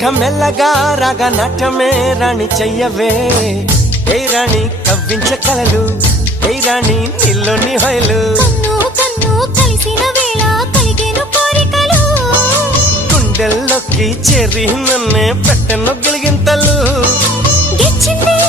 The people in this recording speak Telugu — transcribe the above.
ఇక మెల్లగా రాగా నాట్యమే రాణి చెయ్యవే ఏ రాణి కవ్వించ కలలు ఏ రాణి నీలోని హొయలు కన్ను కన్ను కలిసిన వేళ కలిగేను కోరికలు గుండెల్లోకి చేరి నన్నే పెట్టెను గిలిగింతలు గిచ్చింది